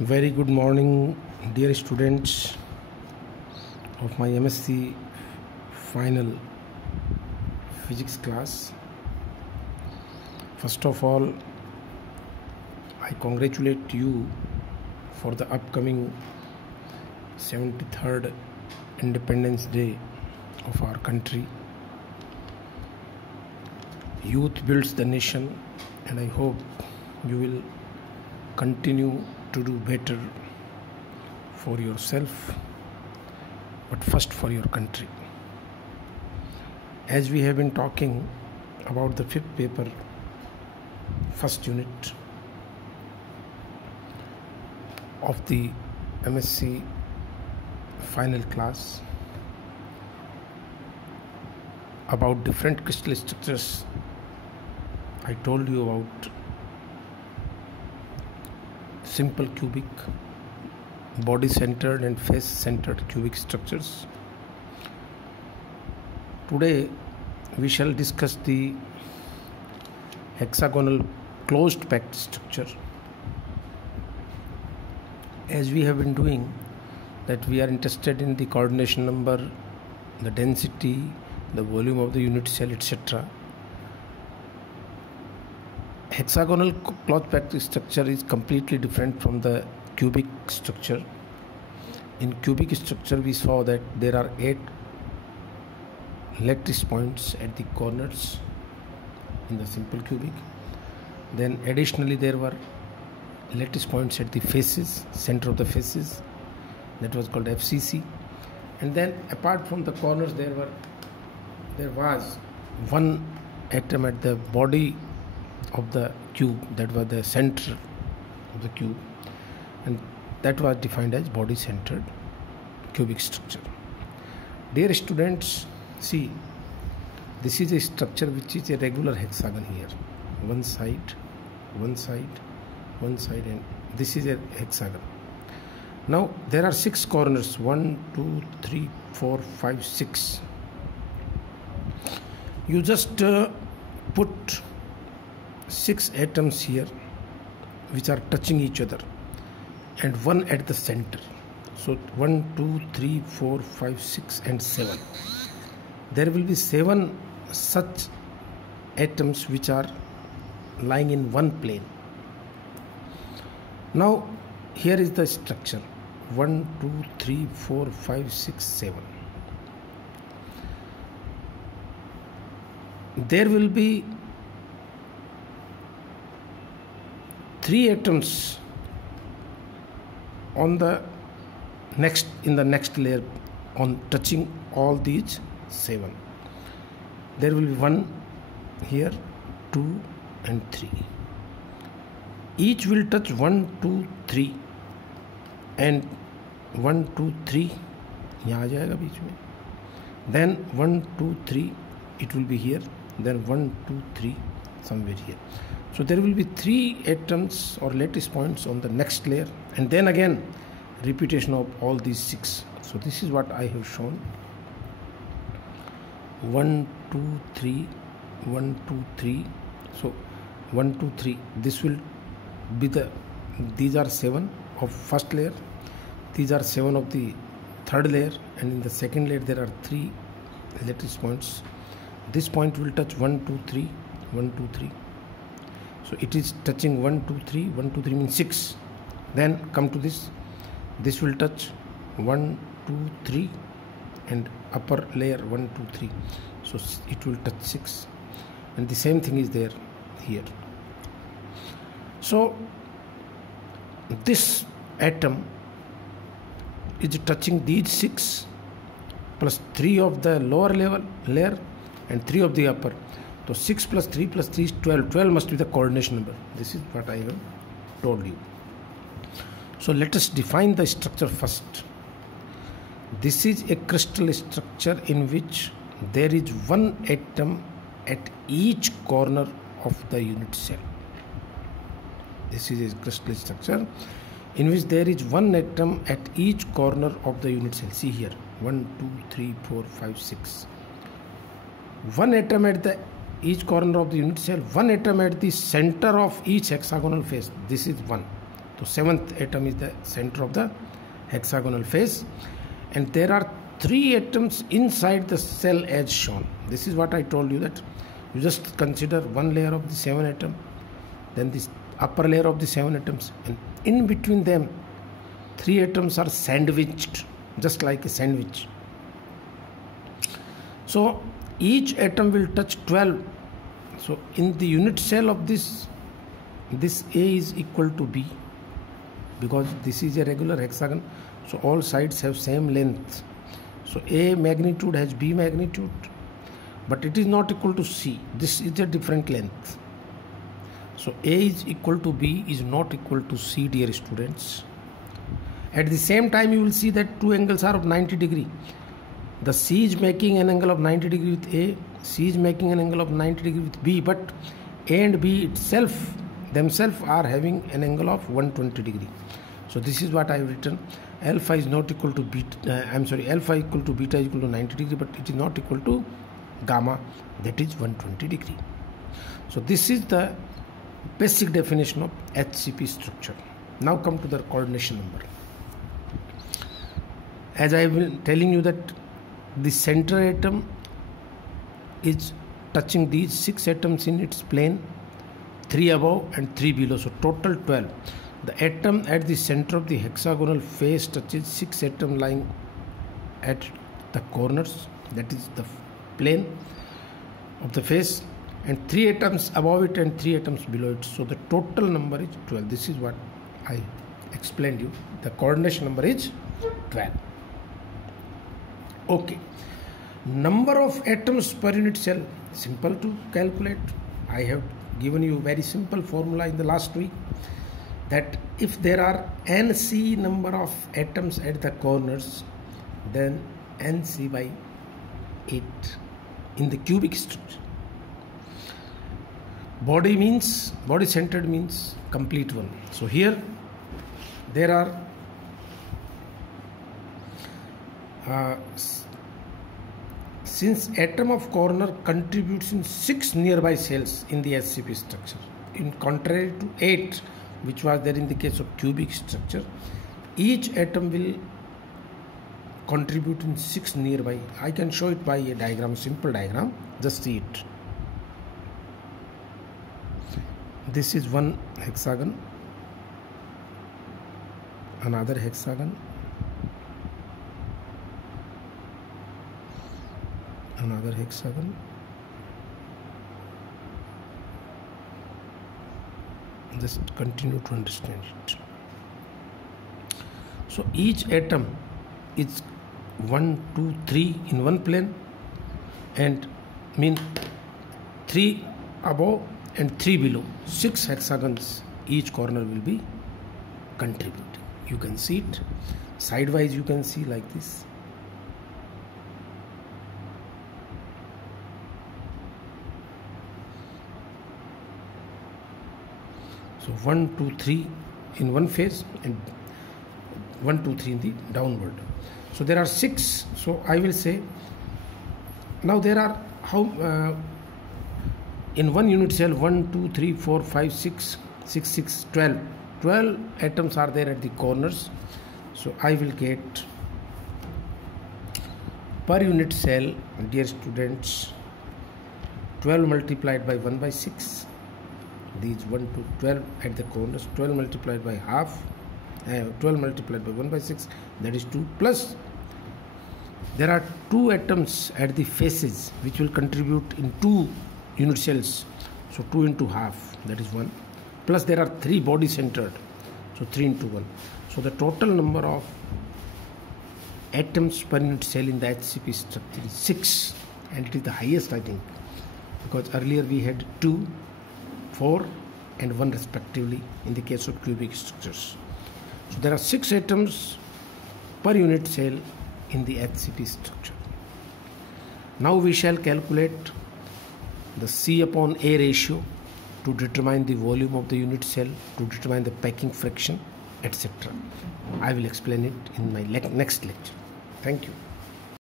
Very good morning, dear students of my MSc final physics class. First of all, I congratulate you for the upcoming 73rd Independence Day of our country. Youth builds the nation, and I hope you will continue to do better for yourself, but first for your country. As we have been talking about the fifth paper, first unit of the MSc final class, about different crystal structures, I told you about simple cubic, body centered and face centered cubic structures. Today we shall discuss the hexagonal closed packed structure. As we have been doing that, we are interested in the coordination number, the density, the volume of the unit cell, etc. Hexagonal closed packed structure is completely different from the cubic structure. In cubic structure, we saw that there are 8 lattice points at the corners in the simple cubic. Then additionally there were lattice points at the faces, center of the faces, that was called FCC. And then apart from the corners, there was one atom at the body of the cube, that was the center of the cube, and that was defined as body centered cubic structure. Dear students, see, this is a structure which is a regular hexagon here, one side, and this is a hexagon. Now there are 6 corners, 1 2 3 4 5 6. You just put 6 atoms here which are touching each other, and one at the center. So 1 2 3 4 5 6 and 7. There will be 7 such atoms which are lying in one plane. Now here is the structure: 1 2 3 4 5 6 7. There will be 3 atoms on the in the next layer, on touching all these 7. There will be 1 here, 2 and 3. Each will touch 1 2 3 and 1 2 3 यहाँ आ जाएगा बीच में. Then 1 2 3 it will be here. Then 1 2 3 somewhere here. So there will be 3 atoms or lattice points on the next layer, and then again repetition of all these 6. So this is what I have shown: 1 2 3 1 2 3. So 1 2 3, this will be these are 7 of first layer, these are 7 of the third layer, and in the second layer there are 3 lattice points. This point will touch 1 2 3 1 2 3. So it is touching 1 2 3 1 2 3 means 6. Then come to this will touch 1 2 3 and upper layer 1 2 3. So it will touch 6, and the same thing is there here. So this atom is touching these 6 plus 3 of the lower layer and 3 of the upper. So 6 plus 3 plus 3 is 12. 12 must be the coordination number. This is what I have told you. So let us define the structure first. This is a crystal structure in which there is one atom at each corner of the unit cell. This is a crystal structure in which there is one atom at each corner of the unit cell. See here, 1 2 3 4 5 6. One atom at the each corner of the unit cell, one atom at the center of each hexagonal face. This is 1. So 7th atom is the center of the hexagonal face, and there are 3 atoms inside the cell as shown. This is what I told you, that you just consider one layer of the 7 atom, then this upper layer of the 7 atoms, and in between them 3 atoms are sandwiched, just like a sandwich. So each atom will touch 12. So in the unit cell of this A is equal to B, because this is a regular hexagon, so all sides have same length. So A magnitude has B magnitude, but it is not equal to C. This is a different length. So A is equal to B is not equal to C, dear students. At the same time, you will see that 2 angles are of 90 degree. The C is making an angle of 90 degree with A, C is making an angle of 90 degree with B, but A and B themselves are having an angle of 120 degree. So this is what I have written. Alpha is not equal to beta, alpha equal to beta is equal to 90 degree, but it is not equal to gamma, that is 120 degree. So this is the basic definition of HCP structure. Now come to the coordination number. As I have been telling you that the center atom is touching these 6 atoms in its plane, 3 above and 3 below, so total 12. The atom at the center of the hexagonal face touches 6 atoms lying at the corners, that is the plane of the face, and 3 atoms above it and 3 atoms below it. So the total number is 12. This is what I explained you. The coordination number is 12. Okay. Number of atoms per unit cell, simple to calculate. I have given you very simple formula in the last week, that if there are NC number of atoms at the corners, then NC by 8 in the cubic structure. Body centered means complete one. So here there are since atom of corner contributes in 6 nearby cells in the HCP structure, in contrary to 8 which was there in the case of cubic structure, each atom will contribute in 6 nearby. I can show it by a diagram, simple diagram, just see it. This is one hexagon, another hexagon, another hexagon, just continue to understand it. So each atom is 1, 2, 3 in one plane, and mean 3 above and 3 below. 6 hexagons each corner will be contributing. You can see it sidewise, you can see like this. So 1, 2, 3 in one face, and 1, 2, 3 in the downward. So there are 6. So I will say now there are in one unit cell 1, 2, 3, 4, 5, 6, 6, 6, 12. 12 atoms are there at the corners. So I will get per unit cell, dear students, 12 multiplied by 1 by 6. These 1 to 12 at the corners, 12 multiplied by half, 12 multiplied by 1 by 6, that is 2, plus there are 2 atoms at the faces which will contribute in 2 unit cells, so 2 into half, that is 1, plus there are 3 body centered, so 3 into 1. So the total number of atoms per unit cell in the HCP structure is 6, and it is the highest, I think, because earlier we had 2, 4 and 1 respectively in the case of cubic structures. So there are 6 atoms per unit cell in the HCP structure. Now we shall calculate the C upon A ratio to determine the volume of the unit cell, to determine the packing fraction, etc. I will explain it in my next lecture. Thank you.